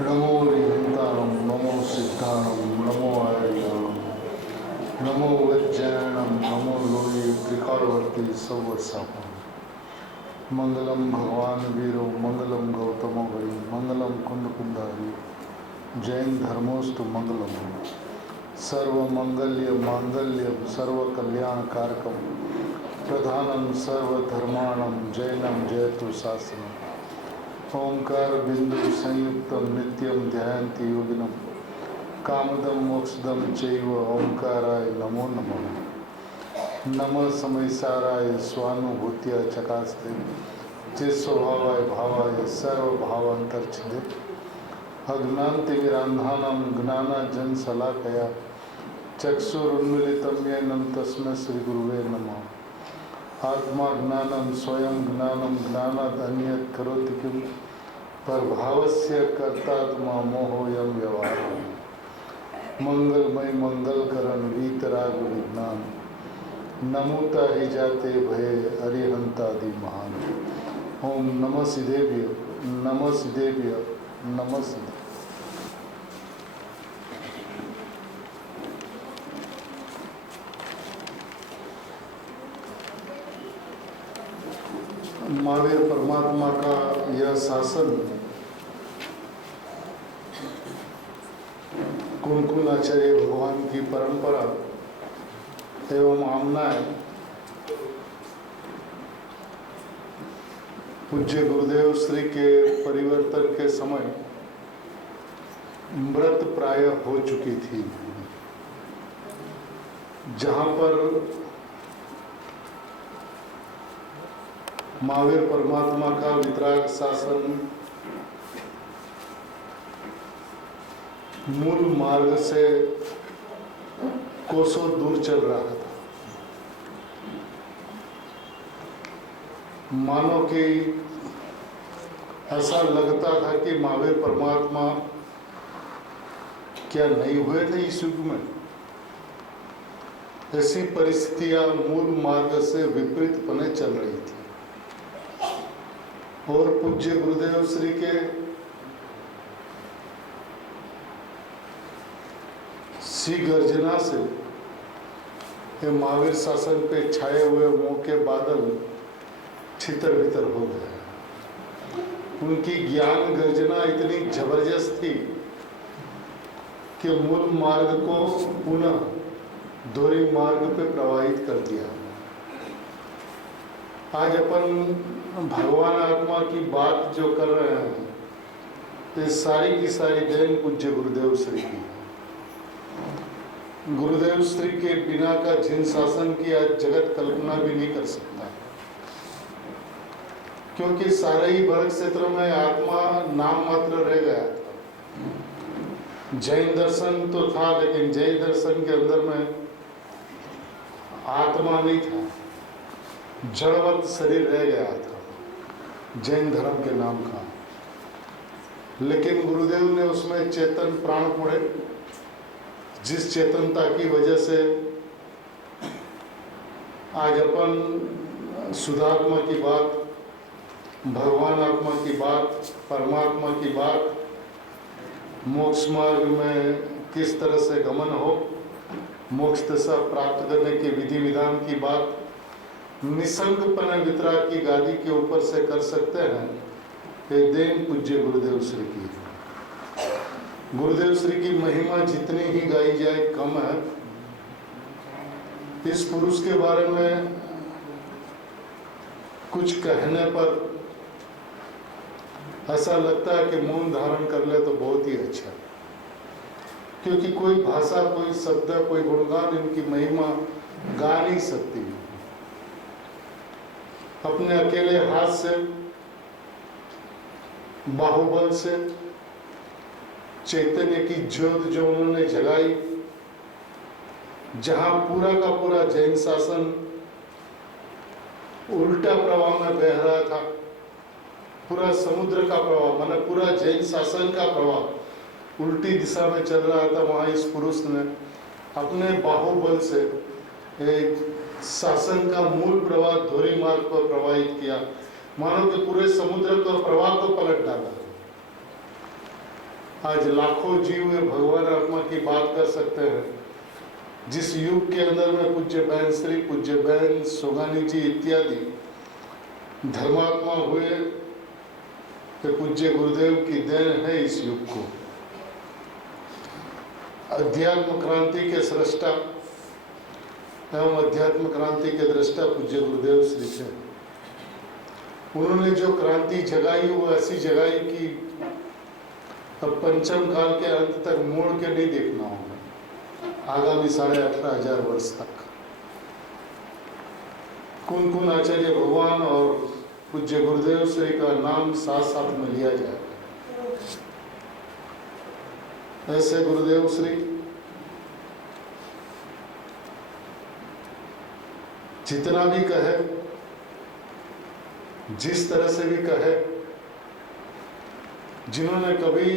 नमो रिहंताणं नमो सिद्धाणं नमो आर्याणं नमो वज्जैनं नमो लोये त्रिकालवर्ती सर्वसापं मंगलम भगवान वीरो मंगलम गौतमो हरि मंगलम कुंदकुंधारी जैन धर्मोस्तु मंगलम सर्वमंगल्य मांगल्यम सर्वकल्याणकारकम प्रधानं सर्वधर्माणं जैनम जयतु शासनम् ओंकार बिंदु संयुक्तम नित्यम ध्यायन्ति योगिनम कामदम मोक्षदम चैव ओंकाराय नमो नमः नमः समयसाराय स्वानुभूत्या चकास्ते चिस्वभावाय भावाय सर्वभावांतर्छिदे अज्ञानतिमिरान्धानां ज्ञानाञ्जनशलाकया चक्षुरुन्मीलितं येन तस्मै श्रीगुरुवे नमः आत्मा ज्ञानम स्वयं ज्ञानम ज्ञानादन्यत् करोति किम प्रभावस्य कर्तात्मा मोहोयं व्यवहार मंगलमय मंगलकरण वीतराग विज्ञान नमोता ही जाते भय अरिहंतादि महान। ओम नमः सिद्धेभ्य नमः सिद्धेभ्य नमः सिद्धेभ्य। महावीर परमात्मा का यह शासन कुनकुन आचार्य भगवान की परंपरा एवं आमनाएं पूज्य गुरुदेव श्री के परिवर्तन के समय मृत प्राय हो चुकी थी, जहां पर महावीर परमात्मा का वितराग शासन मूल मार्ग से कोसों दूर चल रहा था। मानो कि ऐसा लगता था कि महावीर परमात्मा क्या नहीं हुए थे इस युग में। ऐसी परिस्थितियां मूल मार्ग से विपरीत पने चल रही थी और पूज्य गुरुदेव श्री के सी गर्जना से ये महावीर शासन पे छाए हुए मोह के बादल छितर बितर हो गए। उनकी ज्ञान गर्जना इतनी जबरदस्त थी कि मूल मार्ग को पुनः दोहरी मार्ग पे प्रवाहित कर दिया। आज अपन भगवान आत्मा की बात जो कर रहे हैं, ये सारी की सारी देन पूज्य गुरुदेव श्री की। गुरुदेव श्री के बिना का जिन शासन की आज जगत कल्पना भी नहीं कर सकता, क्योंकि सारे ही भरत क्षेत्र में आत्मा नाम मात्र रह गया था। जैन दर्शन तो था, लेकिन जैन दर्शन के अंदर में आत्मा नहीं था, जड़वत शरीर रह गया था जैन धर्म के नाम का। लेकिन गुरुदेव ने उसमें चेतन प्राण पूरे, जिस चेतनता की वजह से आज अपन सुधात्मा की बात, भगवान आत्मा की बात, परमात्मा की बात, मोक्ष मार्ग में किस तरह से गमन हो, मोक्ष दशा प्राप्त करने के विधि विधान की बात निसंगपन वितराग की गादी के ऊपर से कर सकते हैं। ये देन पूज्य गुरुदेव श्री की। गुरुदेव श्री की महिमा जितनी ही गाई जाए कम है। इस पुरुष के बारे में कुछ कहने पर ऐसा लगता है कि मौन धारण कर ले तो बहुत ही अच्छा, क्योंकि कोई भाषा, कोई शब्द, कोई गुणगान इनकी महिमा गा नहीं सकती। अपने अकेले हाथ से, बाहुबल से चैतन्य की ज्योत जो उन्होंने जगाई, जहां पूरा का पूरा जैन शासन उल्टा प्रवाह में बह रहा था, पूरा समुद्र का प्रवाह, माने पूरा जैन शासन का प्रवाह उल्टी दिशा में चल रहा था। वहां इस पुरुष ने अपने बाहुबल से एक शासन का मूल प्रवाह धोरी मार्ग पर प्रवाहित किया। मानो कि पूरे समुद्र को प्रवाह को पलट डाला। आज लाखों जीव भगवान आत्मा की बात कर सकते हैं। जिस युग के अंदर में पूज्य बहन श्री, पूज्य बहन सोगानी जी इत्यादि धर्मात्मा हुए, तो पूज्य गुरुदेव की देन है इस युग को। अध्यात्म क्रांति के सृष्टा एवं अध्यात्म क्रांति के दृष्टा पूज्य गुरुदेव श्री थे। उन्होंने जो क्रांति जगाई वो ऐसी जगाई कि अब पंचम काल के अंत तक मोड़ के नहीं देखना होगा, आगामी 18,500 वर्ष तक। कौन कौन आचार्य भगवान और पूज्य गुरुदेव श्री का नाम साथ साथ में लिया जाएगा। ऐसे गुरुदेव श्री जितना भी कहे, जिस तरह से भी कहे, जिन्होंने कभी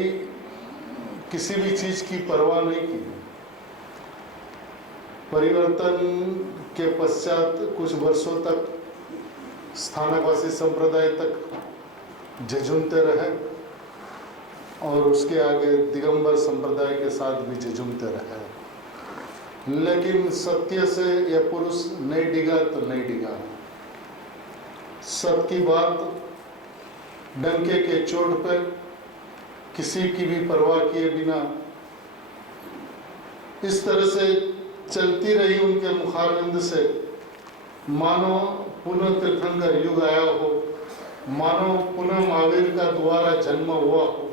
किसी भी चीज की परवाह नहीं की, परिवर्तन के पश्चात कुछ वर्षों तक स्थानकवासी संप्रदाय तक झुंझुनते रहे और उसके आगे दिगंबर संप्रदाय के साथ भी झुंझुनते रहे, लेकिन सत्य से यह पुरुष नहीं डिगा तो नहीं डिगा। सत्य की बात डंके के चोट पर किसी की भी परवाह किए बिना इस तरह से चलती रही उनके मुखारविंद से, मानो पुनः तीर्थंकर युग आया हो, मानो पुनः महावीर का दोबारा जन्म हुआ हो,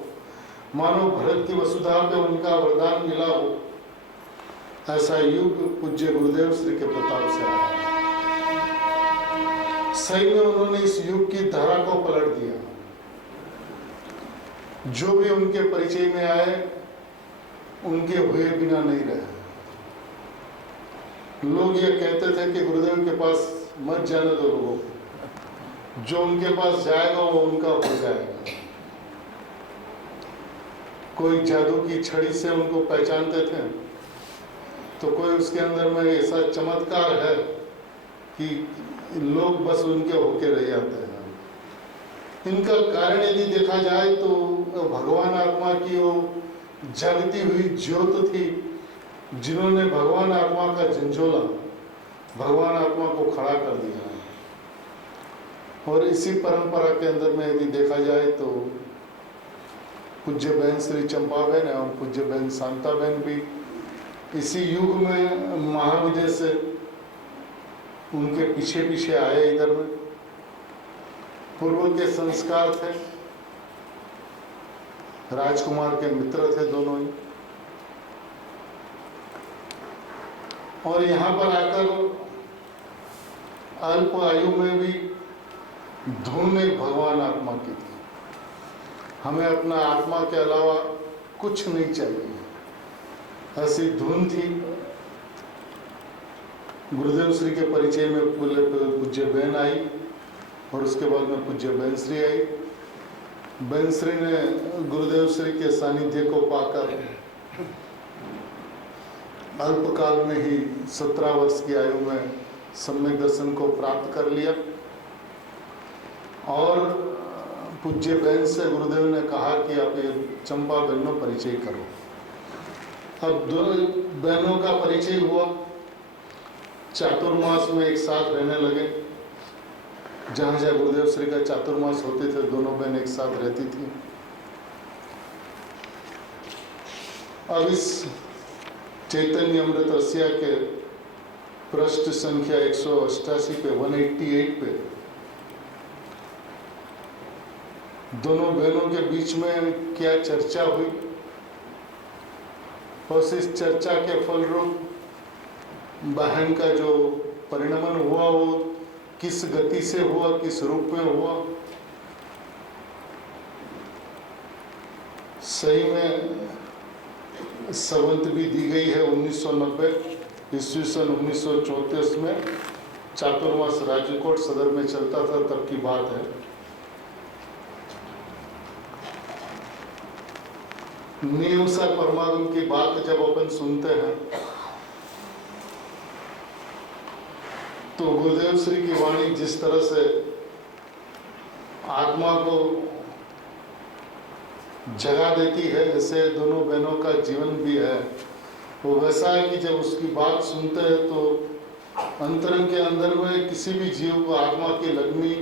मानो भरत की वसुधा पे उनका वरदान मिला हो। ऐसा युग पूज्य गुरुदेव श्री के प्रताप से आया। सही में उन्होंने इस युग की धारा को पलट दिया। जो भी उनके परिचय में आए उनके हुए बिना नहीं रहे। लोग ये कहते थे कि गुरुदेव के पास मत जाने दो लोगों को, जो उनके पास जाएगा वो उनका हो जाएगा। कोई जादू की छड़ी से उनको पहचानते थे, तो कोई उसके अंदर में ऐसा चमत्कार है कि लोग बस उनके होके रह जाते हैं। इनका कारण यदि देखा जाए तो भगवान आत्मा की वो जगती हुई ज्योत थी, जिन्होंने भगवान आत्मा का झंझोला भगवान आत्मा को खड़ा कर दिया। और इसी परंपरा के अंदर में यदि देखा जाए तो पूज्य बहन श्री चंपा बहन एवं पूज्य बहन शांता बहन भी इसी युग में महाविजय से उनके पीछे पीछे आए। इधर में पूर्व के संस्कार थे, राजकुमार के मित्र थे दोनों ही, और यहाँ पर आकर अल्प आयु में भी धुन एक भगवान आत्मा की थी। हमें अपना आत्मा के अलावा कुछ नहीं चाहिए, ऐसी धुन थी। गुरुदेव श्री के परिचय में पूज्य बहन आई और उसके बाद में पूज्य बहन श्री आई। बहन श्री ने गुरुदेव श्री के सानिध्य को पाकर अल्पकाल में ही 17 वर्ष की आयु में सम्यक दर्शन को प्राप्त कर लिया। और पूज्य बहन से गुरुदेव ने कहा कि आप ये चंपा बहनों परिचय करो। अब दो बहनों का परिचय हुआ, चातुर्मास में एक साथ रहने लगे। जहाँ जहाँ गुरुदेव श्री का चातुर्मास होते थे दोनों बहन एक साथ रहती थी। अब इस चैतन्य अमृत रसिया के पृष्ठ संख्या 188 पे 188 पे दोनों बहनों के बीच में क्या चर्चा हुई और इस चर्चा के फलरूप बहन का जो परिणमन हुआ वो किस गति से हुआ, किस रूप में हुआ। सही में संवत भी दी गई है 1990 ईस्वी सन 1934 में। चातुर्मास राजकोट सदर में चलता था, तब की बात है। नियमसा परमागम की बात जब अपन सुनते हैं तो गुरुदेव श्री की वाणी जिस तरह से आत्मा को जगा देती है, जैसे दोनों बहनों का जीवन भी है, वो वैसा है कि जब उसकी बात सुनते हैं तो अंतरंग के अंदर में किसी भी जीव को आत्मा की लगनी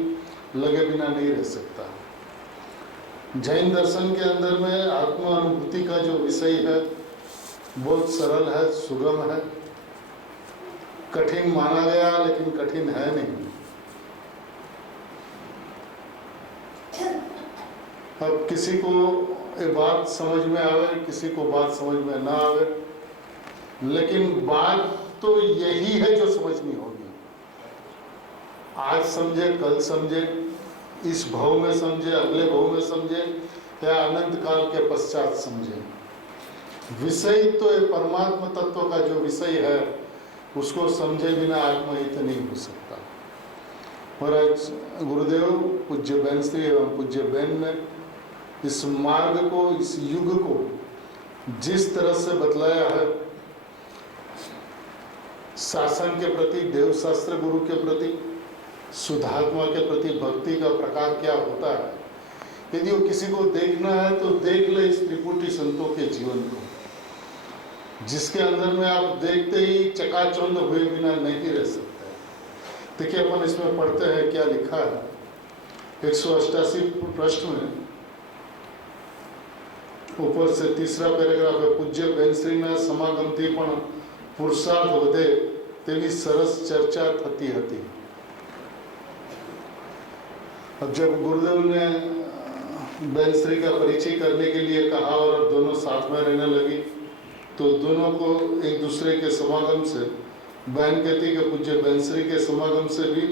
लगे बिना नहीं रह सकता। जैन दर्शन के अंदर में आत्मा अनुभूति का जो विषय है बहुत सरल है, सुगम है, कठिन माना गया लेकिन कठिन है नहीं। अब किसी को ये बात समझ में आवे, किसी को बात समझ में ना आवे, लेकिन बात तो यही है जो समझनी होगी। आज समझे, कल समझे, इस भाव में समझे, अगले भाव में समझे या अनंत काल के पश्चात समझे, विषय तो ये परमात्मा तत्व का जो विषय है उसको समझे बिना आत्महित नहीं हो सकता। और आज गुरुदेव पूज्य बहन श्री एवं पूज्य बहन ने इस मार्ग को, इस युग को जिस तरह से बतलाया है, शासन के प्रति, देव शास्त्र गुरु के प्रति, शुद्धात्मा के प्रति भक्ति का प्रकार क्या होता है, यदि वो किसी को देखना है तो देख ले इस त्रिपुटी संतों के जीवन को, जिसके अंदर में आप देखते ही चकाचौंध हुए बिना नहीं रह सकते। देखिए अपन इसमें पढ़ते हैं क्या लिखा है 188 पृष्ठ में, ऊपर से तीसरा पैराग्राफ है। पूज्य बेनश्रीना समागम थी पण पुरुषार्थ વધે તેવી સરસ चर्चा થતી હતી। अब जब गुरुदेव ने बेनश्री का परिचय करने के लिए कहा और दोनों साथ में रहने लगी तो दोनों को एक दूसरे के समागम से, बहन कहती कि पूज्य बेनश्री के समागम से भी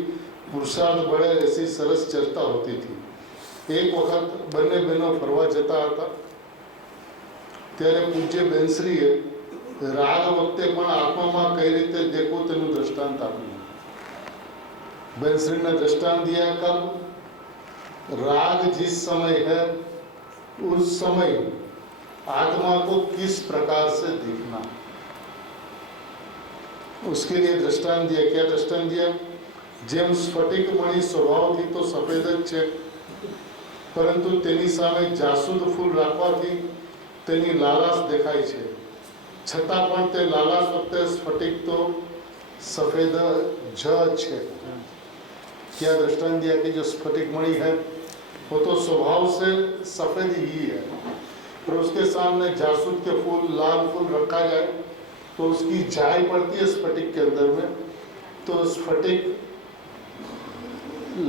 पुरुषार्थ बढ़े, ऐसी सरस चर्चा होती थी। एक वक्त બંને બહેનો ફરવા જતા હતા ત્યારે પૂજ્ય બેનશ્રીએ રાગ વખતે પણ આત્મામાં કઈ રીતે દેખવું તેનું દ્રષ્ટાંત આપ્યું। બેનશ્રીને દ્રષ્ટાંત दिया कब, राग जिस समय है उस समय आत्मा को किस प्रकार से देखना, उसके लिए दृष्टांत दिया। क्या दृष्टांत दिया? જેમ સ્ફટિક મણી સ્વભાવથી તો સફેદ જ છે, પરંતુ તેની સામે જાસૂદ ફૂલ રાખવાથી તેની લાલાશ દેખાય છે, છતાં પણ તે લાલાશ વખતે સ્ફટિક તો સફેદ જ છે। क्या दृष्टांत दिया कि जो स्फटिक मणि है वो तो स्वभाव से सफेद ही है, पर उसके सामने जासूद के फूल, लाल फूल रखा जाए तो उसकी झाई पड़ती है स्फटिक के अंदर में, तो स्फटिक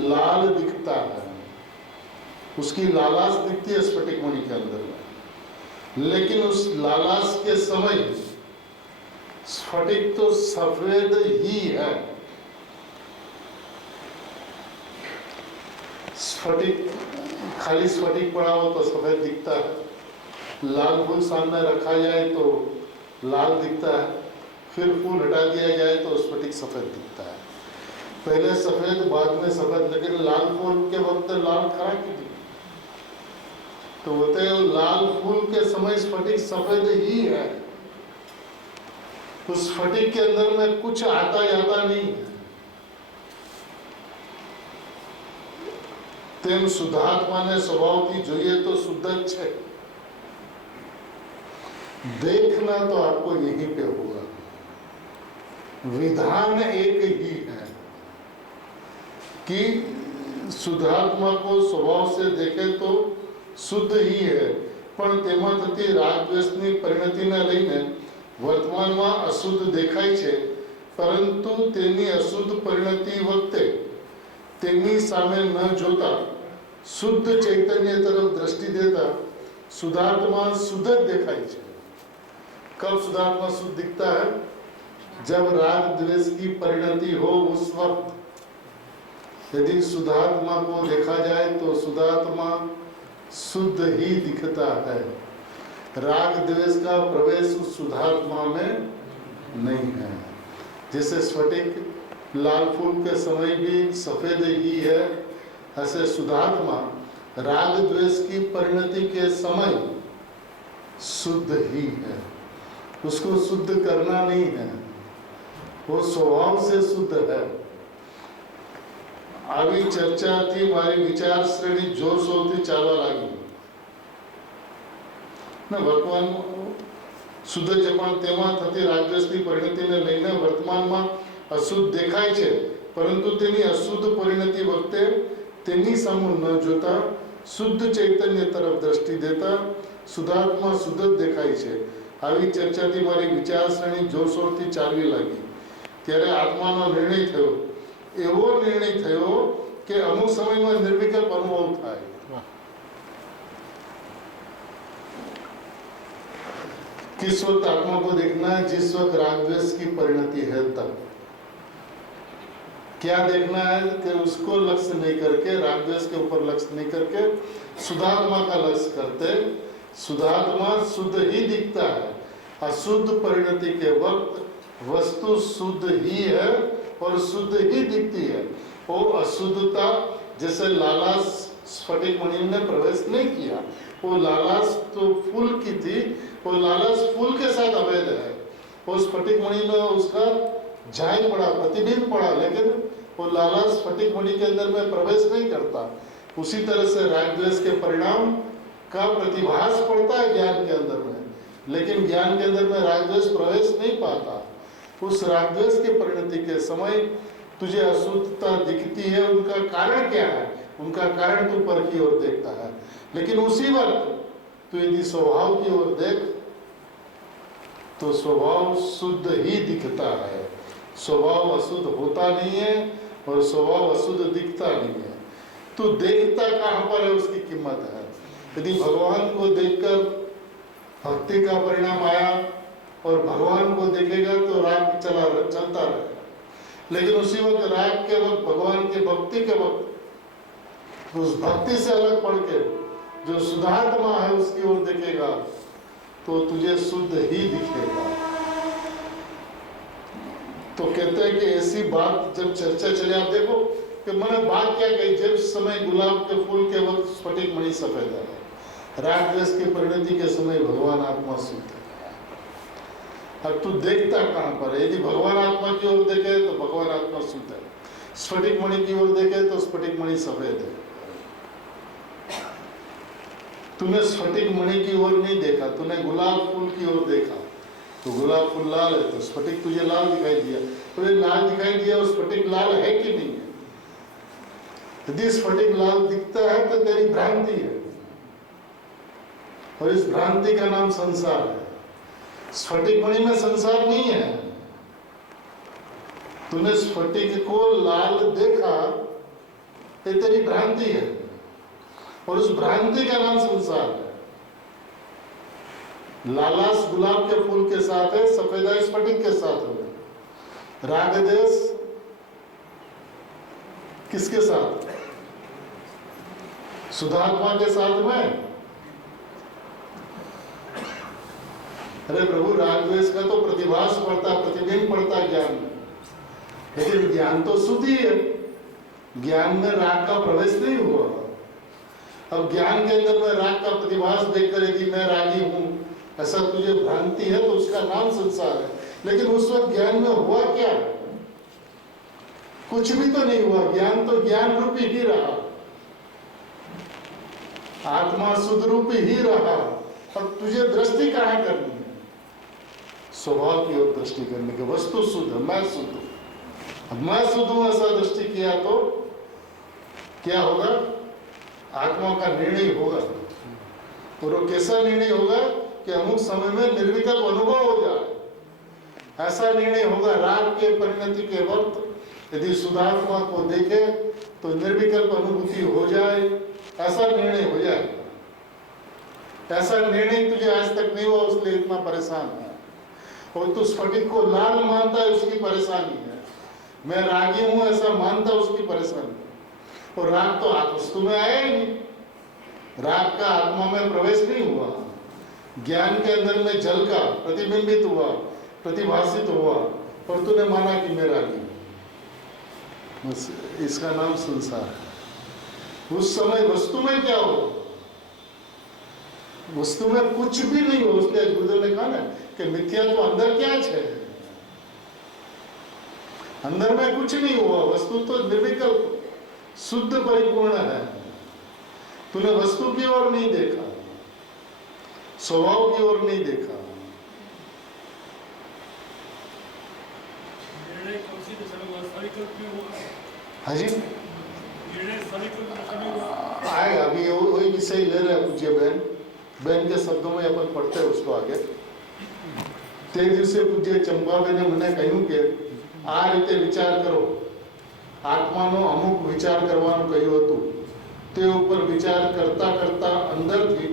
लाल दिखता है, उसकी लालाश दिखती है स्फटिक मणि के अंदर में। लेकिन उस लालाश के समय स्फटिक तो सफेद ही है। स्फटिक, खाली स्फटिक पड़ा हो तो सफेद दिखता है, लाल फूल सामने रखा जाए तो लाल दिखता है, फिर फूल हटा दिया जाए तो स्फटिक सफेद दिखता है। पहले सफेद बाद में सफेद, लेकिन लाल फूल के वक्त लाल खरा क्यों दिखता? तो बोलते लाल फूल के समय स्फटिक सफेद ही है, उस स्फटिक के अंदर में कुछ आता जाता नहीं है। તેમ શુદ્ધાત્માને સ્વભાવથી જોઈએ તો શુદ્ધ જ છે। देखना तो आपको यहीं पे होगा, विधान एक ही है कि शुद्धात्मा को स्वभाव से देखे तो शुद्ध ही है, પણ તેમાં થતી રાગ દ્વેષની પરિણતિને લઈને વર્તમાનમાં અશુદ્ધ દેખાય છે, પરંતુ તેની અશુદ્ધ પરિણતિ વખતે તેની સામે ન જોતા શુદ્ધ ચૈતન્ય તરફ દ્રષ્ટિ દેતા શુદ્ધાત્मा शुद्ध देखाय છે। कब शुद्धात्मा शुद्ध दिखता है? जब राग द्वेष की परिणति हो उस वक्त यदि शुद्धात्मा को देखा जाए तो शुद्धात्मा शुद्ध ही दिखता है। राग द्वेष का प्रवेश उस शुद्धात्मा में नहीं है। जैसे स्फटिक लाल फूल के समय भी सफेद ही है, ऐसे शुद्धात्मा राग द्वेष की परिणति के समय शुद्ध ही है, उसको शुद्ध करना नहीं है, वो स्वभाव से शुद्ध है। આવી ચર્ચાથી મારી વિચાર શ્રેણી જોરશોરથી ચાલવા લાગી। ને વર્તમાન શુદ્ધ છે પણ તેમાં થતી રાગદ્વેષની પરિણતિને લઈને વર્તમાનમાં અશુદ્ધ દેખાય છે, પરંતુ તેની અશુદ્ધ પરિણતિ વખતે તેની સામું ન જોતા શુદ્ધ ચૈતન્ય તરફ દ્રષ્ટિ દેતા શુદ્ધાત્મા શુદ્ધ જ દેખાય છે. આવી ચર્ચાથી મારી વિચારસરણી જોરશોરથી ચાલવી લાગી. ત્યારે આત્માનો નિર્ણય થયો, એવો નિર્ણય થયો કે અમુક સમયમાં નિર્વિકલ્પ અનુભવ થાય. किस वक्त आत्मा को देखना है? जिस वक्त राग द्वेष की परिणति है तब. क्या देखना है कि उसको लक्ष्य नहीं करके, राग द्वेष के ऊपर लक्ष्य नहीं करके शुद्धात्मा का लक्ष्य करते. शुद्धात्मा शुद्ध ही दिखता है. अशुद्ध परिणति के वक्त वस्तु शुद्ध ही है और शुद्ध ही दिखती है. वो अशुद्धता जैसे लालाश स्फटिक मणि ने प्रवेश नहीं किया, वो लालाश तो फूल की थी, वो लालाश फूल के साथ अवैध है. वो स्फटिक मणि में उसका झाई पड़ा, प्रतिबिंब पड़ा, लेकिन वो लालाश स्फटिक मणि के अंदर में प्रवेश नहीं करता. उसी तरह से राग द्वेष के परिणाम का प्रतिभास पड़ता है ज्ञान के अंदर में, लेकिन ज्ञान के अंदर में राग द्वेष प्रवेश नहीं पाता. उस राग द्वेष के परिणति के समय तुझे अशुद्धता दिखती है. उनका कारण क्या है? उनका कारण तू पर की ओर देखता है, लेकिन उसी वक्त तू यदि स्वभाव की ओर देख तो स्वभाव शुद्ध ही दिखता है. स्वभाव अशुद्ध होता नहीं है और स्वभाव अशुद्ध दिखता नहीं है. तू देखता कहाँ पर है उसकी कीमत है. यदि भगवान को देखकर भक्ति का परिणाम आया और भगवान को देखेगा तो राग चलता रहे, लेकिन उसी वक्त राग के वक्त भगवान की भक्ति के वक्त उस भक्ति से अलग पढ़ के जो शुद्धात्मा है उसकी ओर देखेगा तो तुझे शुद्ध ही दिखेगा. तो कहते हैं कि ऐसी बात जब चर्चा चले, आप देखो कि मैंने बात क्या कही, जब समय गुलाब के फूल के वक्त स्फटिक मणि सफेद है, राग द्वेष की परिणति के समय भगवान आत्मा शुद्ध है. अब तू देखता कहाँ पर है? यदि भगवान आत्मा की ओर देखे तो भगवान आत्मा शुद्ध है, स्फटिक मणि की ओर देखे तो स्फटिक मणि सफेद है. तूने स्फटिक मणि की ओर नहीं देखा, तूने गुलाब फूल की ओर देखा, तो गुलाब फूल लाल है तो स्फटिक तुझे लाल दिखाई दिया. तो ये लाल दिखाई दिया, और स्फटिक लाल है कि नहीं है? यदि स्फटिक लाल दिखता है तो तेरी भ्रांति है, और इस भ्रांति का नाम संसार है. स्फटिक मणि में संसार नहीं है. तूने स्फटिक को लाल देखा, ये तेरी भ्रांति है, और उस भ्रांति का नाम संसार है. लालाश गुलाब के फूल के साथ है, सफेदाई स्फटिक के साथ है. राग द्वेष किसके साथ? शुद्धात्मा के साथ में. अरे प्रभु, राग द्वेष का तो प्रतिभास पड़ता, प्रतिबिंब पड़ता ज्ञान में, लेकिन ज्ञान तो शुद्ध ही है. ज्ञान में राग का प्रवेश नहीं हुआ. अब ज्ञान के अंदर में राग का प्रतिभास देखकर यदि मैं रागी हूं ऐसा तुझे भ्रांति है तो उसका नाम संसार है. लेकिन उस वक्त ज्ञान में हुआ क्या? कुछ भी तो नहीं हुआ. ज्ञान तो ज्ञान रूपी ही रहा, आत्मा शुद्ध रूपी ही रहा. अब तुझे दृष्टि कहाँ करनी है? स्वभाव की ओर दृष्टि करने की. वस्तु शुद्ध, मैं शुद्ध हूं. अब मैं शुद्ध हूं ऐसा दृष्टि किया तो क्या होगा? आत्मा का निर्णय होगा. और वो कैसा निर्णय होगा कि अमुक समय में निर्विकल्प अनुभव हो जाए. ऐसा निर्णय होगा राग के परिणति के वक्त यदि शुद्धात्मा को देखे तो निर्विकल्प अनुभूति हो जाए. ऐसा निर्णय हो जाए. ऐसा निर्णय तुझे आज तक नहीं हुआ, उसलिए इतना परेशान है. और तू स्फटिक को लाल मानता है, उसकी परेशानी है. मैं रागी हूं ऐसा मानता, उसकी परेशानी. और राग तो वस्तु में आया ही नहीं. राग का आत्मा में प्रवेश नहीं हुआ. ज्ञान के अंदर में जल का प्रतिबिंबित हुआ, प्रतिभाषित हुआ, और तूने माना कि मैं रागी हूं. इसका नाम संसार है. उस समय वस्तु में क्या हो? वस्तु में कुछ भी नहीं हो. उसके गुरुदेव ने कहा ना कि मिथ्या तो अंदर क्या है? अंदर में कुछ नहीं हुआ. वस्तु तो निर्विकल्प शुद्ध परिपूर्ण है. तूने वस्तु की ओर नहीं देखा. स्वभाव की ओर नहीं देखा। निर्णय कौन सी दशा में हुआ? सविकल्प में हुआ? हाँ जी, निर्णय सविकल्प दशा में हुआ? आएगा अभी वही विषय ले रहे हैं पूज्य बहन। बहन के शब्दों में अपन पढ़ते हैं उसको आगे। તે દિવસે પૂજ્ય ચંપાબેને મને કહ્યું કે આ રીતે વિચાર કરો, આત્માનો અમુક વિચાર કરવાનું કહ્યું હતું, તે ઉપર વિચાર કરતા કરતા અંદરથી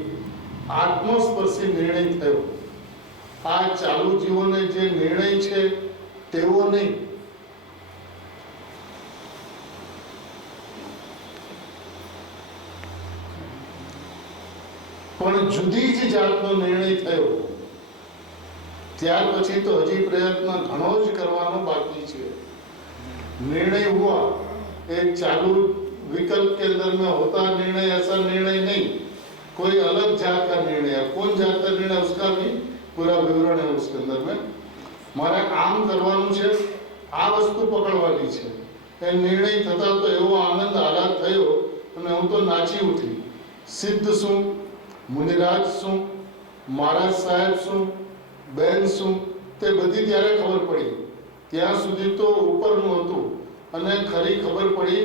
આત્મસ્પર્શી નિર્ણય થયો। આ ચાલુ જીવોને જે નિર્ણય છે તેવો નહીં, પણ જુદી જ જાતનો નિર્ણય થયો। ત્યાર પછી તો હજી પ્રયત્ન ઘણો જ કરવાનો બાકી છે। निर्णय हुआ एक चालू विकल्प के अंदर में होता निर्णय, ऐसा निर्णय नहीं, कोई अलग जात का निर्णय है। कौन जात का निर्णय उसका भी पूरा विवरण है उसके अंदर में। मारे आम करवानुं छे, आ वस्तु पकड़वानी छे। ए निर्णय थता तो एवो आनंद आह्लाद थयो अने हूँ तो नाची उठी। सिद्ध शू, मुनिराज शू, महाराज साहेब शू, बहन शू, ते बधी त्यारे खबर पड़ी। ત્યાં સુધી તો ઉપરનું હતું અને ખરી ખબર પડી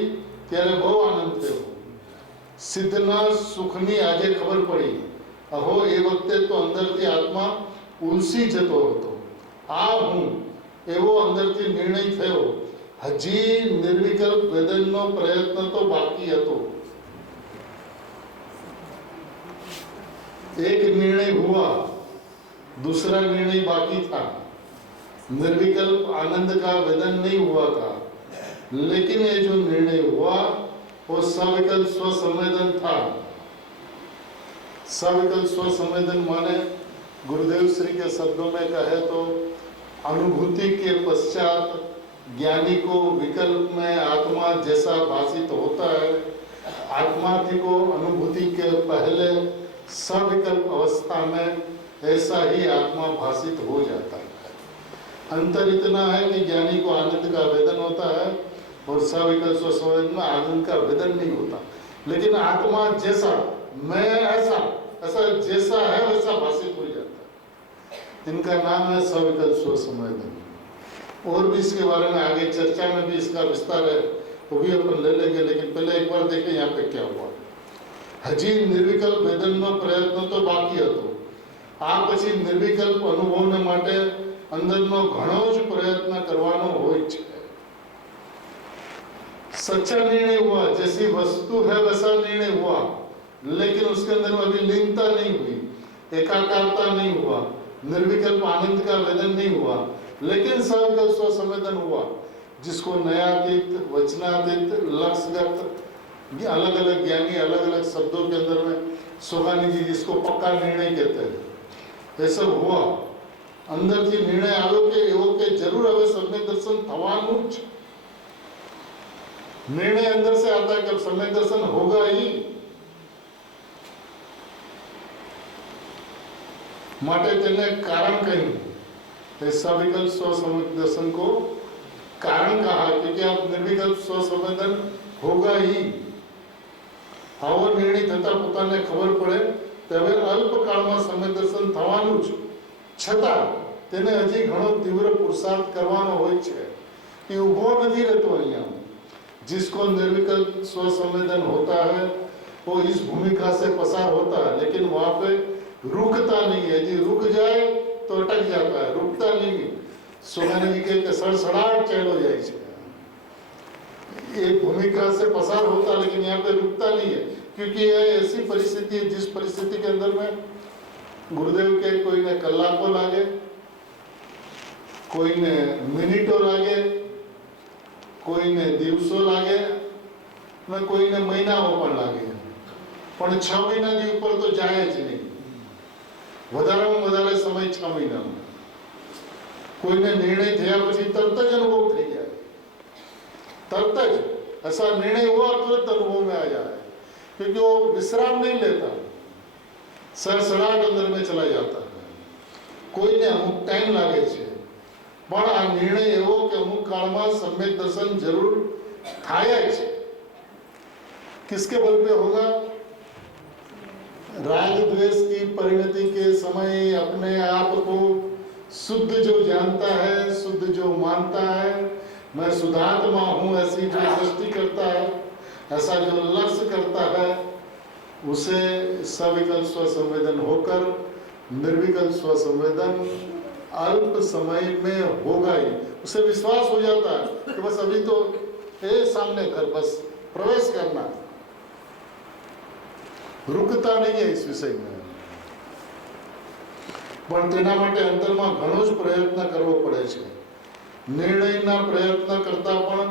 ત્યારે બહુ આનંદ થયો। સિદ્ધના સુખની આજે ખબર પડી। અહો એ વખતે તો અંદરથી આત્મા ઉલસી જતો હતો। આ હું એવો અંદરથી નિર્ણય થયો। હજી નિર્વિકલ્પ વેદનનો પ્રયત્ન તો બાકી હતો। एक निर्णय हुआ, दूसरा निर्णय बाकी था। निर्विकल्प आनंद का वेदन नहीं हुआ था, लेकिन ये जो निर्णय हुआ वो सविकल्प स्वसंवेदन था। सविकल्प स्वसंवेदन माने गुरुदेव श्री के शब्दों में कहे तो अनुभूति के पश्चात ज्ञानी को विकल्प में आत्मा जैसा भाषित होता है, आत्मा को अनुभूति के पहले सविकल्प अवस्था में ऐसा ही आत्मा भाषित हो जाता है। अंतर इतना है कि ज्ञानी को आनंद का वेदन होता है और सविकल्प स्वसंवेदन में आनंद का वेदन नहीं होता, लेकिन आत्मा जैसा, मैं ऐसा ऐसा जैसा है वैसा भाषित हो जाता है। इनका नाम है सविकल्प स्वसंवेदन। और भी इसके बारे में आगे चर्चा में भी इसका विस्तार है, वो भी अपन ले लेंगे, लेकिन पहले एक बार देखें यहाँ पे क्या हुआ। हजी निर्विकल्प वेदनનો પ્રયત્ન તો બાકી હતો। આ પછી निर्विकल्प અનુભવને માટે अंदरનો ઘણો જ પ્રયત્ન કરવાનો હોય છે। सच्चा निर्णय हुआ, जैसी वस्तु है वैसा निर्णय हुआ, लेकिन उसके अंदर में अभी लीनता नहीं हुई, एकाकारता नहीं हुआ, निर्विकल्प आनंद का वेदन नहीं हुआ, लेकिन सविकल्प स्वसंवेदन हुआ, जिसको नयातीत, वचनातीत, लक्ष्यगत, अलग अलग ज्ञानी अलग अलग शब्दों के अंदर में सोगानी जी जिसको पक्का निर्णय कहते हैं, ये सब हुआ। अंदर થી નિર્ણય આવ્યો કે એવો કે જરૂર હવે सम्यक दर्शन થવાનું જ। निर्णय अंदर से आता है कि अब सम्यक दर्शन होगा ही। माटे तेने कारण कहूं, सविकल्प स्वसम्यक दर्शन को कारण कहा, क्योंकि अब निर्विकल्प स्वसंवेदन होगा ही। આવો નિર્ણય થતા પોતાને ખબર પડે કે હવે અલ્પકાળમાં सम्यक दर्शन થવાનું જ, છતાં તેને હજી ઘણો તીવ્ર પુરુષાર્થ કરવાનો હોય છે। એ ઊભો નથી રહેતો અહીંયા। जिसको निर्विकल्प स्वसंवेदन होता है वो इस भूमिका से पसार होता है, लेकिन वहाँ पे रुकता नहीं है। यदि रुक जाए तो अटक जाता है, रुकता नहीं। सोनानी जी के सड़सड़ाहट चलो जाए, ये भूमिका से पसार होता, लेकिन यहाँ पे रुकता नहीं है, क्योंकि यह ऐसी परिस्थिति है जिस परिस्थिति के अंदर में गुरुदेव के कोई ने कलाकों लागे, कोई ने मिनिटों लागे, कोई ने दिवसों लागे, ने कोई ने महीनाओं पर लागे, पण 6 महीना दी ऊपर तो जाए ज नहीं। વધારામાં વધારે સમય 6 મહિનાનો। કોઈને નિર્ણય થયા પછી તરત જ અનુભવ થઈ જાય, તરત જ ऐसा निर्णय हुआ तुरंत अनुभव में आ जाए, क्योंकि वो विश्राम नहीं लेता, सरसराहट अंदर में चला जाता है। कोई ने अमुक टाइम लागे छे, पण आ निर्णय एवो के अमुक काळमां सम्यक दर्शन जरूर थाय छे। किसके बल पे होगा? राग द्वेष की परिणति के समय अपने आप को शुद्ध जो जानता है, शुद्ध जो मानता है, मैं शुद्धात्मा हूँ ऐसी जो दृष्टि करता है, ऐसा जो लक्ष्य करता है, उसे सविकल्प स्वसंवेदन होकर निर्विकल्प स्वसंवेदन अल्प समय में होगा ही। उसे विश्वास हो जाता है कि बस अभी तो सामने कर, बस प्रवेश करना, रुकता नहीं है इस विषय में। પણ તેના માટે અંતરમાં ઘણો જ પ્રયત્ન કરવો પડે છે। નિર્ણયના પ્રયત્ન કરતા પણ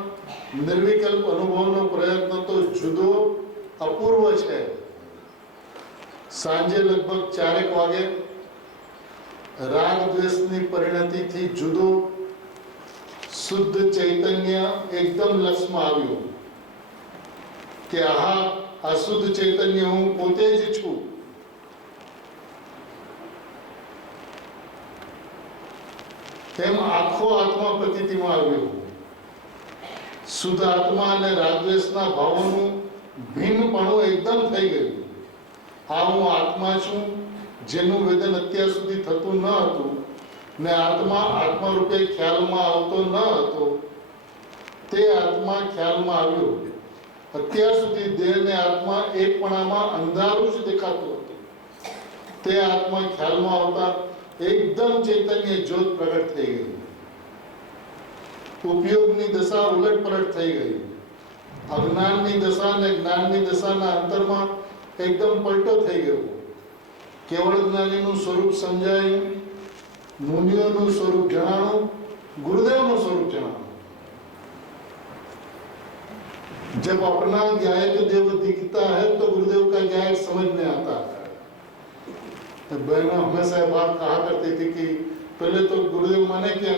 નિર્વિકલ્પ અનુભવનો પ્રયત્ન તો જુદો અપૂર્વ છે। સાંજે લગભગ 4 વાગે રાગ દ્વેષની પરિણતિથી જુદો શુદ્ધ ચૈતન્ય એકદમ લક્ષમાં આવ્યું કે આહા આ શુદ્ધ ચૈતન્ય હું પોતે જ છું। તેમ આખો આત્મા પ્રતીતિમાં આવ્યો। શુદ્ધ આત્મા અને રાગદ્વેષના ભાવોનું ભિન્નપણું એકદમ થઈ ગયું। આ હું આત્મા છું જેનું વેદન અત્યાર સુધી થતું ન હતું ને આત્મા આત્મરૂપે ખ્યાલમાં આવતો ન હતો, તે આત્મા ખ્યાલમાં આવ્યો। અત્યાર સુધી દેહ ને આત્મા એકપણામાં અંધારું જ દેખાતું હતું, તે આત્મા ખ્યાલમાં આવતા एकदम चैतन्य ज्योत प्रकट થઈ ગઈ। ઉપયોગની દશા ઉલટ પલટ થઈ ગઈ। અજ્ઞાનની દશા અને જ્ઞાનની દશાના અંતરમાં એકદમ પલટો થઈ ગયો। કેવળ જ્ઞાનીનું સ્વરૂપ સમજાયું, મુનિઓનું સ્વરૂપ જણાણું, ગુરુદેવનું સ્વરૂપ જણાણું। जब अपना गायक देव दिखता है तो गुरुदेव का गायक समझ में आता है। बहनों हमेशा बात कहा करती थी कि पहले तो गुरुदेव माने क्या,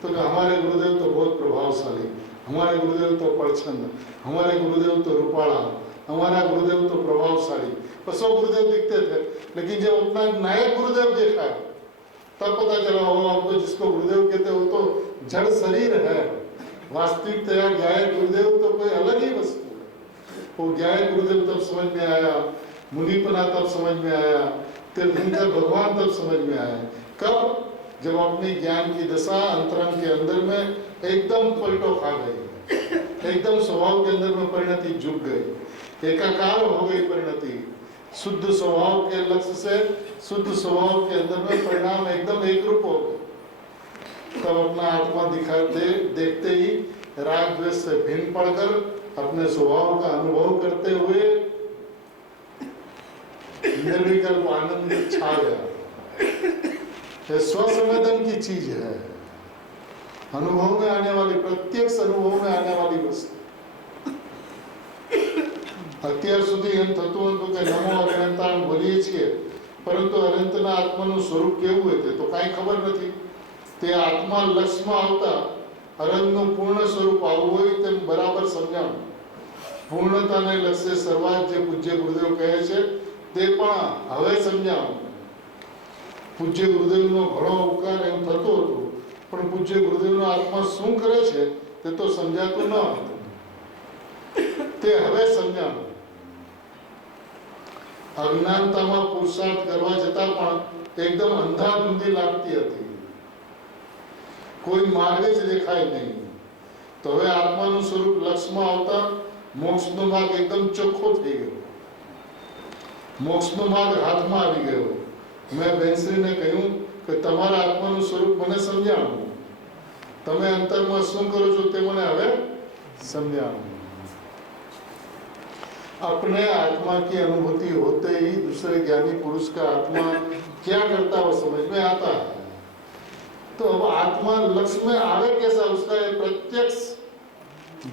तो हमारे गुरुदेव तो बहुत प्रभावशाली, हमारे गुरुदेव तो प्रचंड, हमारे गुरुदेव तो रूपाला, हमारा गुरुदेव तो प्रभावशाली। बस वो गुरुदेव दिखते थे, लेकिन जब अपना नायक गुरुदेव देखा तब पता चला हो हमको जिसको गुरुदेव कहते हो तो जड़ शरीर है। वास्तविकतया गायक गुरुदेव तो कोई अलग ही वस्तु है। वो गायक गुरुदेव तब समझ में आया, मुनिपना तब समझ में आया, तीर्थंकर भगवान तब समझ में आया। कब? जब अपनी ज्ञान की दशा अंतरंग के अंदर में एकदम पलटो खा गई, एकदम स्वभाव के अंदर में परिणति झुक गई, एकाकार हो गई परिणति। शुद्ध स्वभाव के लक्ष्य से शुद्ध स्वभाव के अंदर में परिणाम एकदम एक रूप हो गए। तब अपना आत्मा देखते ही राग द्वेष से भिन्न पड़कर अपने स्वभाव का अनुभव करते हुए निर्विकल्प आनंद छा गया। ये स्वसंवेदन की चीज है, अनुभव में आने वाली, प्रत्यक्ष अनुभव में आने वाली वस्तु। અત્યાર સુધી એમ થતું હતું કે નમો અનંતાણ બોલીએ છીએ, પરંતુ અનંતના આત્માનું સ્વરૂપ કેવું હોય તે તો કાંઈ ખબર નથી। તે આત્મા લક્ષમાં આવતા અનંતનું પૂર્ણ સ્વરૂપ આવું હોય તેમ બરાબર સમજાણું। પૂર્ણતાને લક્ષ્ય શરૂઆત જે પૂજ્ય ગુરુદેવ કહે છે તે પણ હવે સમજાવું। પૂજ્ય ગુરુદેવનો ઘણો ઉપકાર એમ થતો હતો, પણ પૂજ્ય ગુરુદેવનો આત્મા શું કરે છે તે તો સમજાતું ન હતું, તે હવે સમજાવું। અજ્ઞાનતામાં પુરુષાર્થ કરવા છતાં પણ એકદમ અંધાધૂંધી લાગતી હતી, કોઈ માર્ગ જ દેખાય નહીં। તો હવે આત્માનું સ્વરૂપ લક્ષમાં આવતા મોક્ષનો માર્ગ એકદમ ચોખ્ખો થઈ ગયો, મોક્ષનો માર્ગ હાથમાં આવી ગયો। મેં બેનશ્રીને કહ્યું કે તમારા આત્માનું સ્વરૂપ મને સમજાણું, તમે અંતરમાં શું કરો છો તે મને હવે समझाऊं। अपने आत्मा की अनुभूति होते ही दूसरे ज्ञानी पुरुष का आत्मा क्या करता वो समझ में आता है। तो अब आत्मा लक्ष्य में आवे कैसा, उसका एक प्रत्यक्ष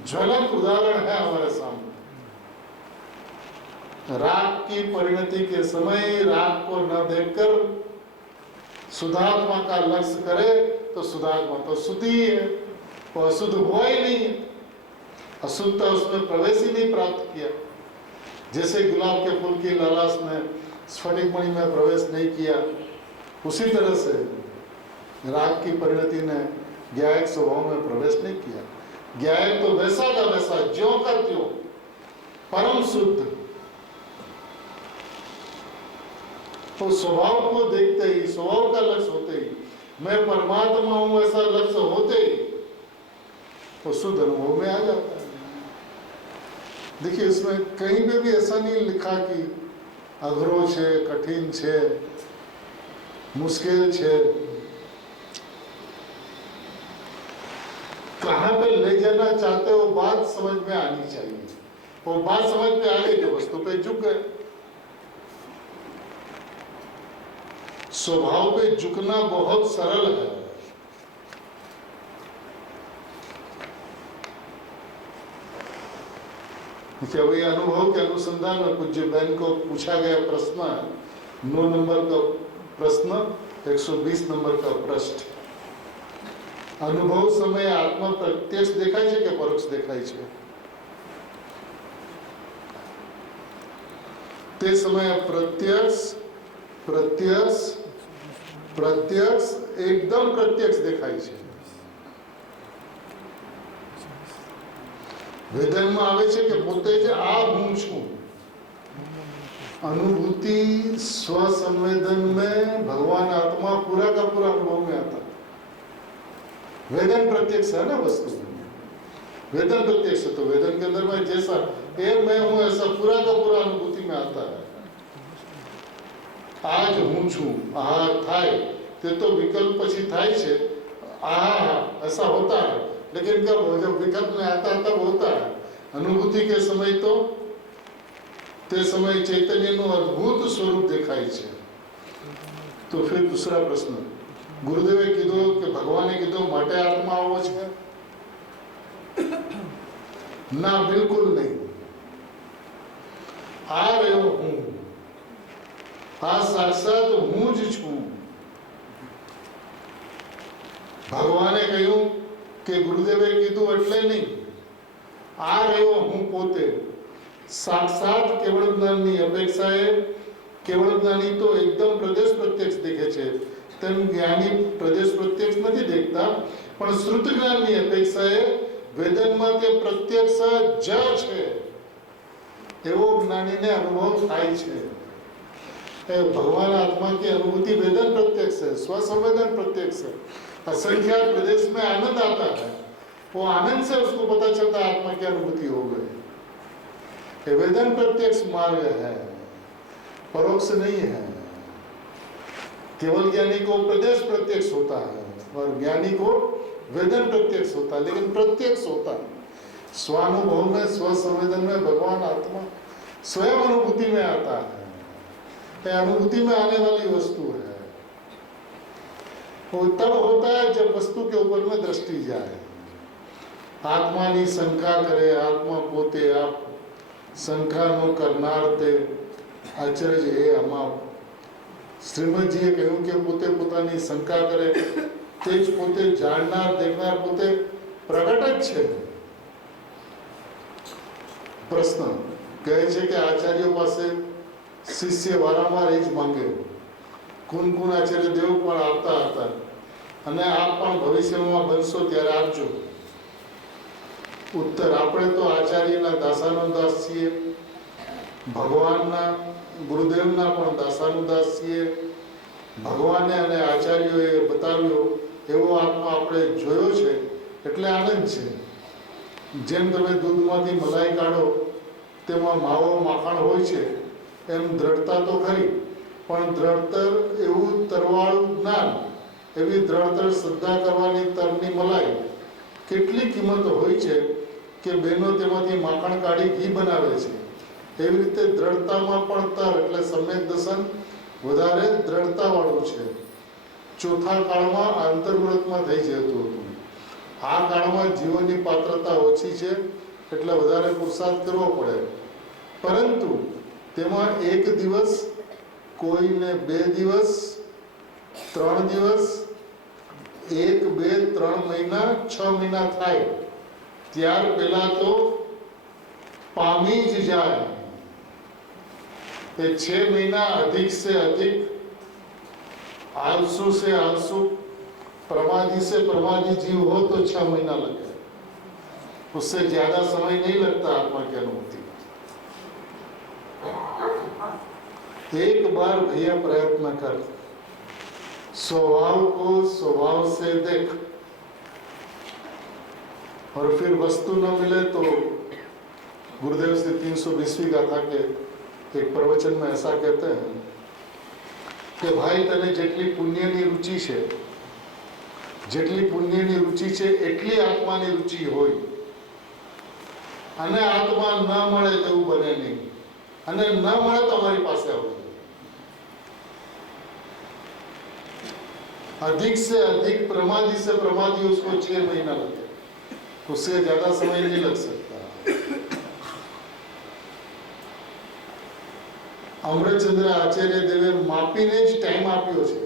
ज्वलंत उदाहरण है हमारे सामने। राग की परिणति के समय राग को न देखकर शुद्धात्मा का लक्ष्य करे तो शुद्धात्मा तो शुद्ध ही है, वो अशुद्ध हुआ ही नहीं है, अशुद्धता उसमें प्रवेश ही नहीं प्राप्त किया। जैसे गुलाब के फूल की लालाश ने स्फटिक मणि में प्रवेश नहीं किया, उसी तरह से राग की परिणति ने ज्ञायक स्वभाव में प्रवेश नहीं किया। ज्ञायक तो वैसा का वैसा, ज्यों का त्यों, परम शुद्ध। तो स्वभाव को देखते ही, स्वभाव का लक्ष्य होते ही, मैं परमात्मा हूं ऐसा लक्ष्य होते ही वो शुद्ध अनुभव में आ जाता है। देखिए इसमें कहीं पे भी ऐसा नहीं लिखा कि अघरो छे, कठिन छे, मुश्किल छे। कहाँ पे ले जाना चाहते हो बात समझ में आनी चाहिए। वो बात समझ में आ गई तो वस्तु पे झुक गए। स्वभाव पे झुकना बहुत सरल है। क्या वही अनुभव के अनुसंधान में पूज्य बहन को पूछा गया प्रश्न है, 9 नंबर का प्रश्न, 120 नंबर का पृष्ठ। अनुभव समय आत्मा प्रत्यक्ष देखाय છે કે પરોક્ષ દેખાય છે? તે સમયે પ્રત્યક્ષ એકદમ પ્રત્યક્ષ દેખાય છે। વેદનમાં આવે છે કે પોતે જ આ હું છું। अनुभूति स्वसंवेदन में भगवान आत्मा पूरा का पूरा अनुभव में आता है। वेदन प्रत्यक्ष है ना वस्तु, वेदन प्रत्यक्ष है तो वेदन के अंदर में जैसा ये मैं हूं ऐसा पूरा का पूरा अनुभूति में आता है। आज हूं छू आ थाय ते तो विकल्प પછી થાય છે, आ ऐसा होता है, लेकिन कब जब विकल्प में आता है तब होता है। अनुभूति के समय तो તે સમય ચૈતન્યનું અદ્ભુત સ્વરૂપ દેખાય છે। તો फिर दूसरा प्रश्न, गुरुदेवे કીધું કે ભગવાને કીધું માટે આત્મા આવો છે? ના, बिल्कुल नहीं। आ રહ્યો હું, આ સાક્ષાત હું જ છું। ભગવાને કહ્યું કે ગુરુદેવે કીધું એટલે નહીં, આ રહ્યો હું પોતે। साक्षात केवल ज्ञानी अपेक्षाए केवल ज्ञानी तो एकदम प्रदेश प्रत्यक्ष देखे छे, तेम ज्ञानी प्रदेश प्रत्यक्ष नहीं देखता, पण श्रुत ज्ञानी अपेक्षाए वेदन में ते प्रत्यक्ष ज छे एवो ज्ञानी ने अनुभव थाय छे। भगवान आत्मा की अनुभूति वेदन प्रत्यक्ष है, स्वसंवेदन प्रत्यक्ष है। असंख्यात प्रदेश में आनंद आता है, वो आनंद से उसको पता चलता है आत्मा की अनुभूति हो गई। वेदन प्रत्यक्ष मार्ग है, परोक्ष नहीं है। केवल ज्ञानी को प्रदेश प्रत्यक्ष होता है और ज्ञानी को वेदन प्रत्यक्ष होता है, लेकिन प्रत्यक्ष होता है स्वानुभव में, स्वसंवेदन में। भगवान आत्मा स्वयं अनुभूति में आता है, अनुभूति में आने वाली वस्तु है। वो तब होता है जब वस्तु के ऊपर में दृष्टि जाए। आत्मा की शंका करे, आत्मा पोते आप शंका नो करनार ते आचार्य हे आमा श्रीमदजीए कहूं कि पोते पोतानी शंका करे तेज पोते जाननार देखनार पोते प्रकट ज छे। प्रश्न कहे छे कि आचार्यों पासे शिष्य वारंवार ए ज मांगे, कोण कोण आचार्य देव पण आपता हता अने आप पण भविष्यमां बनशो त्यारे आपजो। उत्तर, આપણે તો આચાર્યના દાસાનુદાસ છીએ, ભગવાનના ગુરુદેવના પણ દાસાનુદાસ છીએ। ભગવાને અને આચાર્યોએ બતાવ્યો એવો આત્મા આપણે જોયો છે એટલે આનંદ છે। જેમ તમે દૂધમાંથી મલાઈ કાઢો તેમાં માવો માખણ હોય છે, એમ દ્રઢતા તો ખરી, પણ દ્રઢતર એવું તરવાળું જ્ઞાન, એવી દ્રઢતર શ્રદ્ધા કરવાની તરની મલાઈ કેટલી કિંમત હોય છે કે બહેનો તેમાંથી માખણ કાઢી ઘી બનાવે છે। એવી રીતે દ્રઢતામાં પણ તર એટલે સમ્યક દર્શન વધારે દ્રઢતાવાળું છે। ચોથા કાળમાં આંતરવ્રતમાં થઈ જતું હતું, આ કાળમાં જીવનની પાત્રતા ઓછી છે એટલે વધારે પુરુષાર્થ કરવો પડે। પરંતુ તેમાં એક દિવસ, કોઈને 2 દિવસ, 3 દિવસ, 1, 2, 3 મહિના, 6 મહિના થાય ત્યાર પહેલા તો પામી જ જાય। 6 महीना अधिक से अधिक, आलसू से आलसू, प्रमादी से प्रमादी जीव हो तो 6 महीना लगे, उससे ज्यादा समय नहीं लगता आत्मा की अनुभूति। एक बार भैया प्रयत्न कर, स्वभाव को स्वभाव से देख, और फिर वस्तु न मिले तो गुरुदेव से 320वीं गाथा के एक प्रवचन में ऐसा कहते हैं कि भाई तने जेटली पुण्यની રુચિ છે, જેટલી પુણ્યની રુચિ છે એટલી આત્માની રુચિ હોય, અને આત્મા ન મળે તેવું બને નહીં, અને ન મળે તો અમારી પાસે આવવું. अधिक से अधिक प्रमादी से प्रमादी उसको 6 महीना लगे, उससे ज्यादा समय नहीं लग सकता. અમૃતચંદ્ર આચાર્ય દેવે માપીને જ ટાઈમ આપ્યો છે,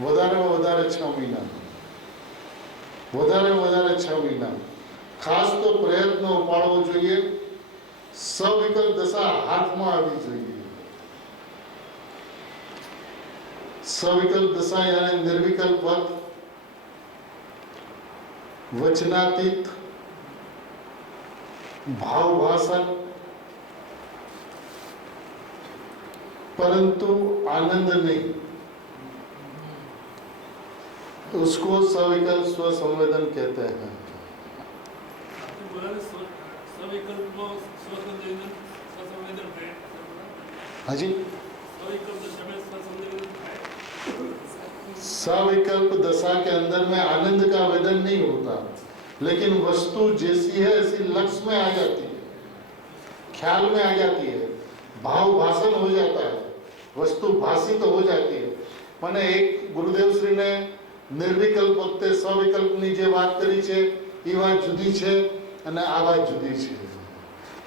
વધારેમાં વધારે 6 મહિના, વધારેમાં વધારે 6 મહિના. ખાસ તો પ્રયત્ન ઉપાડવો જોઈએ, સવિકલ્પ દશા હાથમાં આવી જોઈએ. सविकल्प दशा यानी निर्विकल्प वक्त, वचनातीत, भाव भाषण, परंतु आनंद नहीं, उसको सविकल्प स्व संवेदन कहते हैं. आपने बोला ना सविकल्प में स्वसंवेदन है. हाँ जी, सविकल्प दशा में स्वसंवेदन है. सविकल्प दशा के अंदर में आनंद का वेदन नहीं होता, लेकिन वस्तु जैसी है ऐसी लक्ष्य में आ जाती है, ख्याल में आ जाती है, भाव भाषण हो जाता है, वस्तु भाषित तो हो जाती है. मैंने एक गुरुदेव श्री ने निर्विकल्प वખતે સવિકલ્પની જે વાત કરી છે એ વાત જુદી છે અને આ વાત જુદી છે,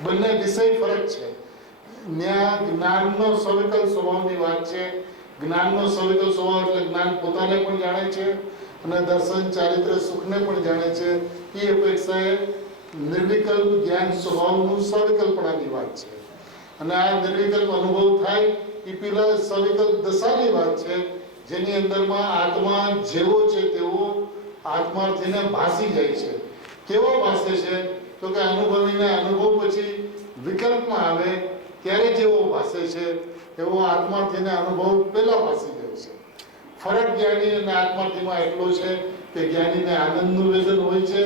બંને વિષય ફરક છે. ન્યા જ્ઞાનનો સવિકલ્પ સ્વભાવની વાત છે. જ્ઞાનનો સવિકલ્પ સ્વભાવ એટલે જ્ઞાન પોતાને પણ જાણે છે અને દર્શન ચારિત્ર સુખને પણ જાણે છે. એ અપેક્ષાએ નિર્વિકલ્પ જ્ઞાન સ્વભાવનું સવિકલ્પણાની વાત છે, અને આ નિર્વિકલ્પ અનુભવ થાય એ પેલા સવિકલ્પ દશાની વાત છે, જેની અંદરમાં આત્મા જેવો છે તેવો આત્માર્થીને ભાસી જાય છે. કેવો ભાસે છે તો કે અનુભવીને અનુભવ પછી વિકલ્પમાં આવે ત્યારે જેવો ભાસે છે એવો આત્માર્થીને અનુભવ પહેલા ભાસી જાય છે. ફરક જ્ઞાની અને આત્માર્થીમાં એટલો છે કે જ્ઞાનીને આનંદનું વેદન હોય છે,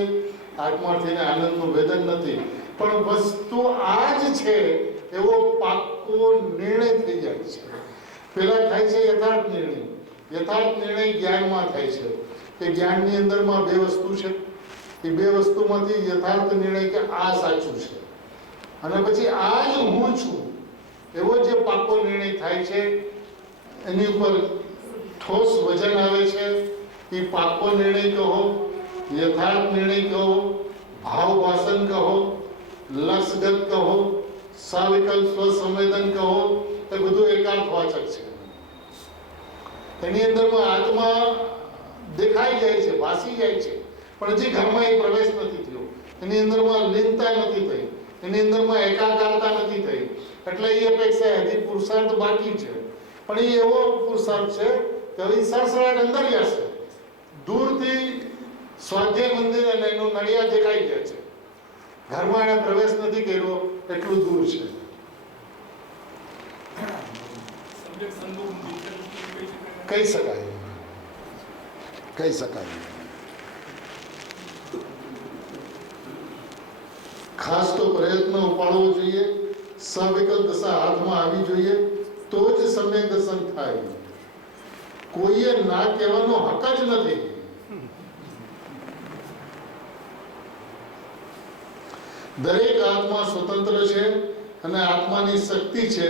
આત્માર્થીને આનંદનું વેદન નથી. પણ વસ્તુ આ જ છે એવો પાક્કો નિર્ણય થઈ જાય છે. પહેલા થાય છે યથાર્થ નિર્ણય. યથાર્થ નિર્ણય જ્ઞાનમાં થાય છે કે જ્ઞાનની અંદરમાં બે વસ્તુ છે, એ બે વસ્તુમાંથી યથાર્થ નિર્ણય કે આ સાચું છે, અને પછી આ જ હું છું એવો જે પાકો નિર્ણય થાય છે, એની ઉપર ઠોસ વજન આવે છે. એ પાકો નિર્ણય કહો, યથાર્થ નિર્ણય કહો, ભાવ ભાષણ કહો, લક્ષગત કહો, સવિકલ્પ સ્વસંવેદન કહો, એ બધું એકાર્થવાચક છે. એની અંદરમાં આત્મા દેખાઈ જાય છે, ભાસી જાય છે, પણ હજી ઘરમાં એ પ્રવેશ નથી થયો, એની અંદરમાં લીનતા નથી થઈ, એની અંદરમાં એકાકારતા નથી થઈ. એટલે એ અપેક્ષા હજી પુરુષાર્થ બાકી છે. પણ એ એવો પુરુષાર્થ છે કે હવે સરસરાટ અંદર જશે, દૂરથી સ્વાધ્યાય મંદિર અને એનું નળિયા દેખાઈ જાય છે, ઘરમાં એને પ્રવેશ નથી કર્યો એટલું દૂર છે. સબ્જેક્ટ સંગમ કહી શકાય, કહી શકાય. ખાસ તો પ્રયત્ન ઉપાડવો જોઈએ, સવિકલ્પ દશા હાથમાં આવી જોઈએ, તો જ સમ્યક દર્શન થાય. કોઈએ ના કહેવાનો હક જ નથી. દરેક આત્મા સ્વતંત્ર છે અને આત્માની શક્તિ છે,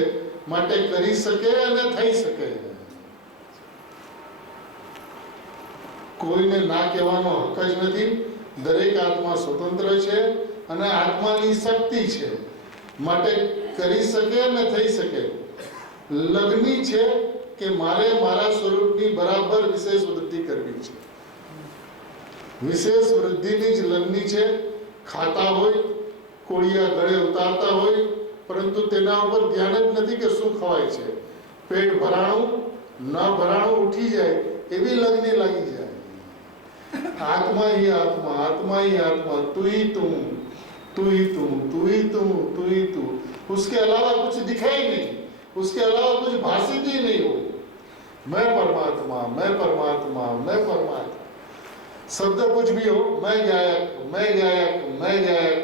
માટે કરી શકે અને થઈ શકે. કોઈને ના કહેવાનો હક જ નથી. દરેક આત્મા સ્વતંત્ર છે અને આત્માની શક્તિ છે, માટે કરી શકે અને થઈ શકે. લગ્ની છે કે મારે મારા સ્વરૂપની બરાબર વિશેષ વૃદ્ધિ કરવી છે. વિશેષ વૃદ્ધિની જ લગ્ની છે. ખાતા હોય, કોળિયા ગળે ઉતારતા હોય, પરંતુ તેના ઉપર ધ્યાન જ નથી કે શું ખવાય છે. પેટ ભરાણું ન ભરાણું ઉઠી જાય એવી લગ્ની લાગી જાય. आत्मा ही आत्मा, आत्मा ही आत्मा, तू ही तू, तू ही तू, तू ही तू, तू ही तू. उसके अलावा कुछ दिखे ही नहीं, उसके अलावा कुछ भाषित ही नहीं हो। मैं परमात्मा, मैं परमात्मा, मैं परमात्मा। शब्द कुछ भी हो, मैं गायक, मैं गायक, मैं गायक,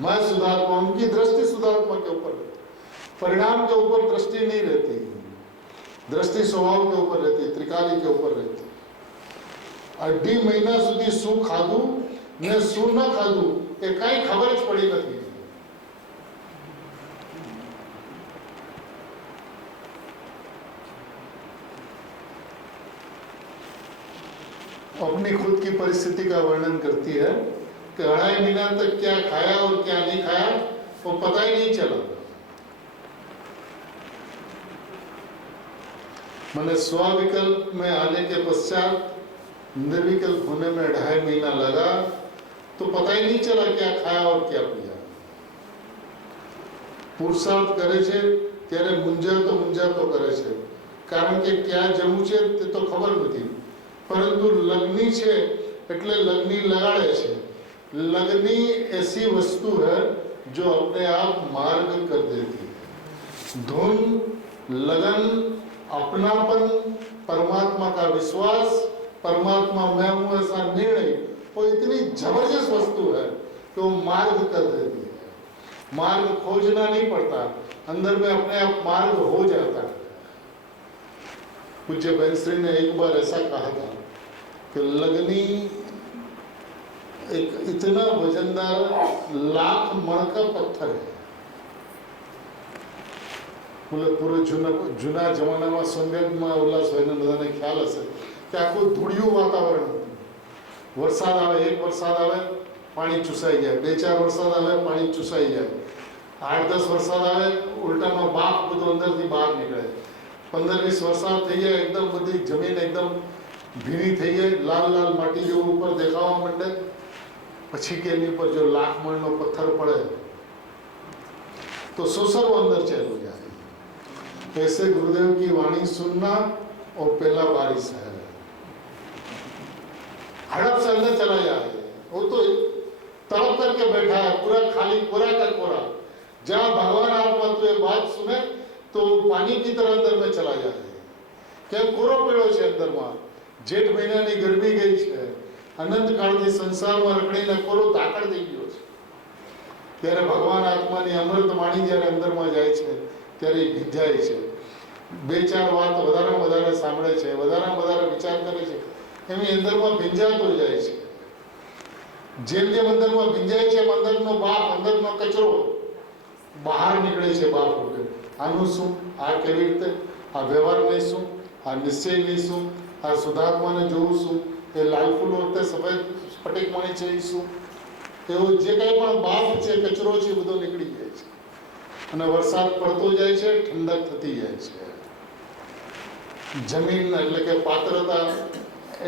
मैं शुद्धात्मा। उनकी दृष्टि शुद्धात्मा के ऊपर रहती, परिणाम के ऊपर दृष्टि नहीं रहती, दृष्टि स्वभाव के ऊपर रहती, त्रिकाली के ऊपर रहती। 2.5 મહિના સુધી શું ખાધું ને શું ન ખાધું એ કાંઈ ખબર જ પડી નથી। अपनी खुद की परिस्थिति का वर्णन करती है कि 2.5 महीना तक क्या खाया और क्या नहीं खाया वो पता ही नहीं चला। मैंने स्वविकल्प में आने के पश्चात निर्विकल्प होने में 2.5 મહિના लगा तो पता ही नहीं चला क्या खाया और क्या पिया। પુરુષાર્થ કરે છે ત્યારે મૂંઝાતો કરે છે, કારણ કે ક્યાં જમવું છે તે તો ખબર નથી, પરંતુ લગ્ની છે એટલે લગ્ની લગાડે છે। લગ્ની ऐसी वस्तु है जो अपने आप मार्ग कर देती है। धुन, लगन, अपनापन, परमात्मा का विश्वास, परमात्मा मैं हूँ ऐसा निर्णय, वो इतनी जबरदस्त वस्तु है कि वो मार्ग कर देती है। मार्ग खोजना नहीं पड़ता, अंदर में अपने आप मार्ग हो जाता है। पूज्य बहनश्री ने एक बार ऐसा कहा था कि लगनी एक इतना वजनदार 1,00,000 मण का पत्थर है। बोले पूरे जूना जमाना में सोनगढ़ में उल्लासभाई ने बधाने ख्याल हशे कि आखું ધૂળિયું वातावरण હતું। वरसाद आवे, एक वरसाद आवे पाणी चूसाई जाए, 2-4 वरसाद आवे पाणी चूसाई जाए, 8-10 वरसाद आवे उल्टानो बाप બધો અંદરથી બહાર નીકળે, 15-20 વરસાદ થઈ જાય एकदम બધી જમીન एकदम ભીની થઈ જાય, લાલ લાલ માટી જેવું ઉપર દેખાવા માંડે, પછી કે એની ઉપર જો 1,00,000 મણનો પથ્થર પડે तो सोसरવો अंदर चलो जाए। ऐसे गुरुदेव की वाणी सुनना और पहला बारिश है, हड़प से अंदर चला जाए। वो तो तड़प करके बैठा है, पूरा खाली, कोरा का कोरा। जहाँ भगवान आत्मा तो ये बात सुने तो पानी की तरह अंदर में चला जाए। क्या कोरो पेड़ो છે અંદરમાં, જેઠ મહિનાની ગરમી ગઈ છે, અનંત કાળથી સંસારમાં રખડીને કોરો ધાકડ થઈ ગયો છે, ત્યારે ભગવાન આત્માની અમૃત વાણી જ્યારે અંદરમાં જાય છે ત્યારે એ ભીંજાય છે। 2-4 વાત વધારેમાં વધારે સાંભળે છે, વધારેમાં વધારે વિચાર કરે છે, એમ અંદરમાં ભીંજાતો જાય છે। જેમ જેમ અંદરમાં ભીંજાય છે એમ અંદરનો બાપ, અંદરનો કચરો બહાર નીકળે છે। બાપ રૂપે આનું શું, આ કેવી રીતે, આ વ્યવહારની શું, આ નિશ્ચયની શું, આ શુદ્ધાત્માને જોવું શું, એ લાલ ફૂલ વખતે સફેદ સ્ફટિકમણી છે એ શું, એવું જે કંઈ પણ બાપ છે, કચરો છે, બધો નીકળી જાય છે। અને વરસાદ પડતો જાય છે, ઠંડક થતી જાય છે। જમીન એટલે કે પાત્રતા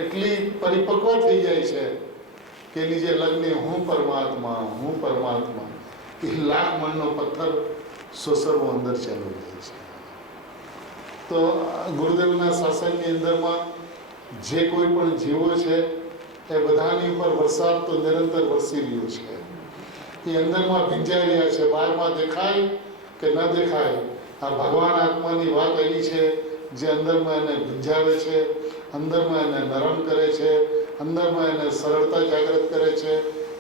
એટલી પરિપક્વ થઈ જાય છે કે એની જે લગ્ન હું પરમાત્મા, હું પરમાત્મા, એ 1,00,000 મણનો પથ્થર સોસરવો અંદર ચાલુ જાય છે। તો ગુરુદેવના શાસનની અંદરમાં જે કોઈ પણ જીવો છે એ બધાની ઉપર વરસાદ તો નિરંતર વરસી રહ્યો છે। એ અંદરમાં ભીંજાઈ રહ્યા છે, બહારમાં દેખાય કે ન દેખાય, આ ભગવાન આત્માની વાત એવી છે જે અંદરમાં એને ભીંજાવે છે, અંદરમાં એને નરમ કરે છે, અંદરમાં એને સરળતા જાગૃત કરે છે,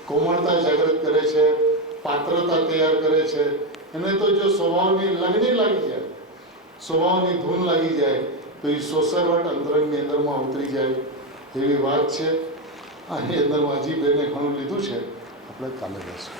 કોમળતા જાગૃત કરે છે, પાત્રતા તૈયાર કરે છે। એને તો જો સ્વભાવની લગની લાગી જાય, સ્વભાવની ધૂન લાગી જાય તો એ સોસરવટ અંતરંગની અંદરમાં ઉતરી જાય એવી વાત છે। આની અંદરમાં હજી બેને ઘણું લીધું છે, આપણે કાલે બેસું।